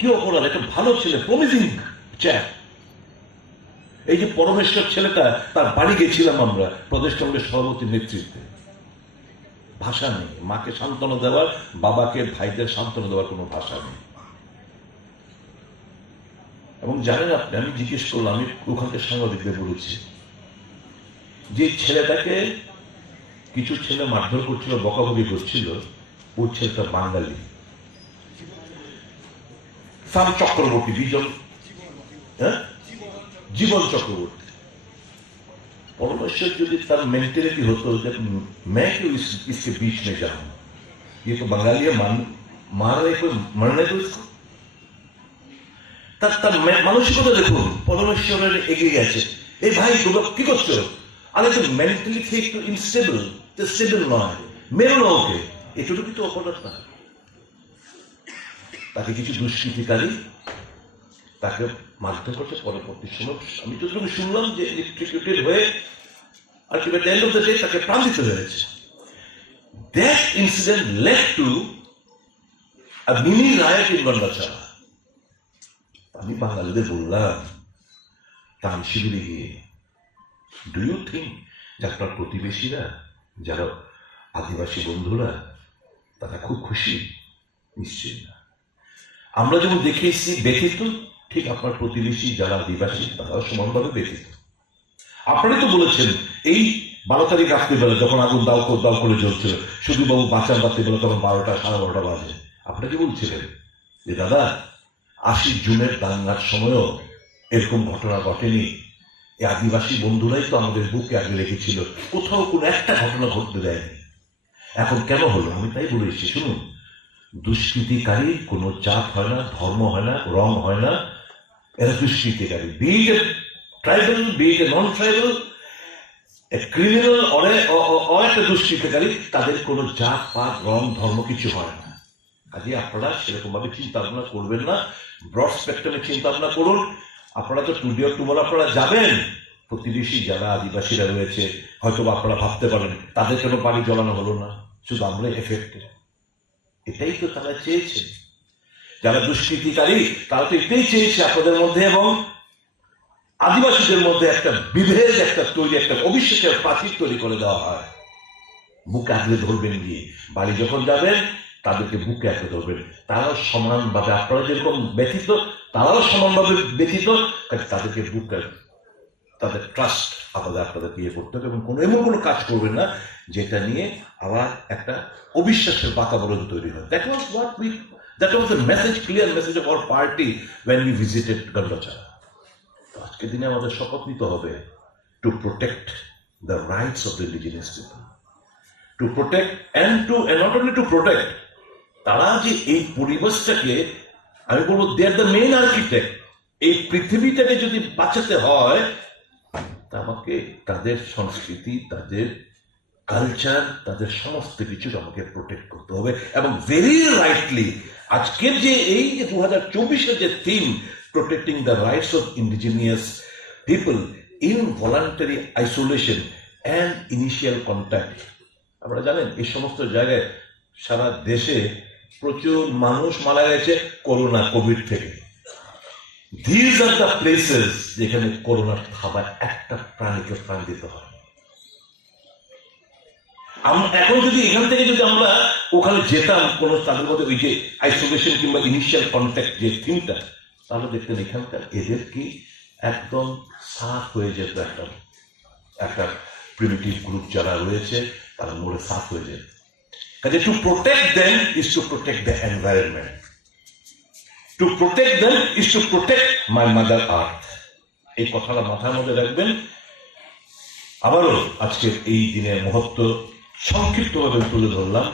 কি অপরাধ একটা ভালো ছেলে প্রমিজিং চ্যাপ এই যে পরমেশ্বর ছেলেটা, তার বাড়ি গেছিলাম আমরা, প্রদেশ কংগ্রেস সভাপতির নেতৃত্বে। ভাষা নেই, মাকে সান্ত্বনা দেওয়ার, বাবাকে, ভাইদের সান্ত্বনা দেওয়ার কোনো ভাষা নেই। এবং জানেন আপনি, আমি জিজ্ঞেস করলাম, আমি ওখানকার সাংবাদিকদের বলেছি, যে ছেলেটাকে কিছু ছেলে মারধর করছিল, বকাবকি করছিল ওই ছেলেটা বাঙালি। সাম চক্রবর্তী বিজন হ্যাঁ জীবন চক্রবর্তী परमेश्वर যদি তার मेंटेलिटी হতো যে मैं क्यों इस इसके बीच में जाऊं ये तो बंगाली है मान मार रहे कोई मरने दो इसको তার তার মে- মানসিকতা দেখুন পরমেশ্বরের এগিয়ে গেছে এই ভাই তোমরা কি করছো আরে তো মেন্টালি থেকে একটু ইনস্টেবল স্টেবল নয় মেরো না ওকে এটুকু কিন্তু অপরাধ না তাকে কিছু দুষ্কৃতিকারী তাকে মারধর করছে পরবর্তী সময় আমি তো তুমি শুনলাম যে ইলেকট্রিকিউটেড হয়ে ultimate end of the day তাকে প্রাণ দিতে হয়েছে। That incident led to mini riot in Gandacherra আমি বাঙালিদের বললাম তান শিবিরে গিয়ে ডু ইউ থিঙ্ক যে আপনার প্রতিবেশীরা, যারা আদিবাসী বন্ধুরা, তারা খুব খুশি? নিশ্চয়ই না। আমরা যেমন দেখে এসেছি ব্যথিত, ঠিক আপনার প্রতিবেশী যারা আদিবাসী, তারাও সমানভাবে ব্যথিত। আপনারাই তো বলেছেন, এই বারো তারিখ রাত্রিবেলা যখন আগুন দাও করে দাও করে জ্বলছিল, শুধু বাবু বাঁচান রাত্রিবেলা তখন বারোটা, সাড়ে বারোটা বাজে। আপনি কি বলছিলেন? যে দাদা আশি জুনের দাঙ্গার সময়ও এরকম ঘটনা ঘটেনি। এই আদিবাসী বন্ধুরাই তো আমাদের বুকে আগে রেখেছিল, কোথাও কোনো একটা ঘটনা ঘটতে দেয়নি। এখন কেন হলো? আমি তাই বলেছি শুনুন। দুষ্কৃতিকারী, কোনো জাত হয় না, ধর্ম হয় না, রং হয় না, এরা দুষ্কৃতিকারী। Be it a tribal be it a non tribal criminal or একটা দুষ্কৃতিকারী, তাদের কোনো জাত, পাত, রং, ধর্ম কিছু হয় না। কাজে আপনারা সেরকম ভাবে চিন্তা ভাবনা করবেন না ব্রড স্পেকট্রামে চিন্তা ভাবনা করুন। আপনারা তো টুডে টুমোর আপনারা যাবেন। প্রতিবেশী যারা আদিবাসীরা রয়েছে হয়তো বা আপনারা ভাবতে পারেন, তাদের কেন বাড়ি জ্বলানো হলো না? শুধু আমরা এফেক্টেড এটাই তো তারা চেয়েছে। যারা দুষ্কৃতিকারী, তারা তো এটাই চেয়েছে আপনাদের মধ্যে এবং আদিবাসীদের মধ্যে একটা বিভেদ, একটা তৈরি, একটা অবিশ্বাসের প্রাচীর তৈরি করে দেওয়া হয়। বুকে আগলে ধরবেন গিয়ে। বাড়ি যখন যাবেন, তাদেরকে বুকে আঁকড়ে ধরবেন। তারাও সমানভাবে, আপনারা যেরকম ব্যথিত তারাও সমানভাবে ব্যথিত তাদেরকে বুকে তাদের ট্রাস্ট আপনাদের আপনাদের ইয়ে করতে হবে এবং কোনো এমন কোনো কাজ করবেন না যেটা নিয়ে আবার একটা অবিশ্বাসের বাতাবরণ তৈরি হয়। That was what we that was the message clear message of our party when we visited Gandacherra তো আজকের দিনে আমাদের শপথ নিতে হবে to protect the rights of indigenous people to protect and to not only to protect তারা যে এই পরিবেশটাকে, আমি বলব they are the main architect এই পৃথিবীটাকে যদি বাঁচাতে হয় আমাকে, তাদের সংস্কৃতি, তাদের কালচার তাদের সমস্ত কিছু আমাকে প্রোটেক্ট করতে হবে এবং ভেরি রাইটলি আজকের যে এই যে দু হাজার চব্বিশের যে theme protecting the rights of indigenous people in voluntary isolation and initial contact আপনারা জানেন, এই সমস্ত জায়গায় সারা দেশে প্রচুর মানুষ মারা গেছে করোনা কোভিড থেকে। দিজ আর দ্য প্লেসেস যেখানে করোনার খাবার একটা প্রাণীকে প্রাণ দিতে হয়। এখন যদি এখান থেকে যদি আমরা ওখানে যেতাম, কোনো তাদের মধ্যে ওই যে আইসোলেশন কিংবা ইনিশিয়াল কন্ট্যাক্ট যে থিমটা তাহলে দেখতেন এখানকার এদের কি একদম সাফ হয়ে যেত একটা একটা প্রিমিটিভ গ্রুপ যারা রয়েছে, তারা মরে সাফ হয়ে যেত। কাজে to protect them is to protect the environment to protect then is to protect my mother earth এই কথাটা মাথার মধ্যে রাখবেন। আবারও আজকের এই দিনের মহত্ব সংক্ষিপ্তভাবে তুলে ধরলাম।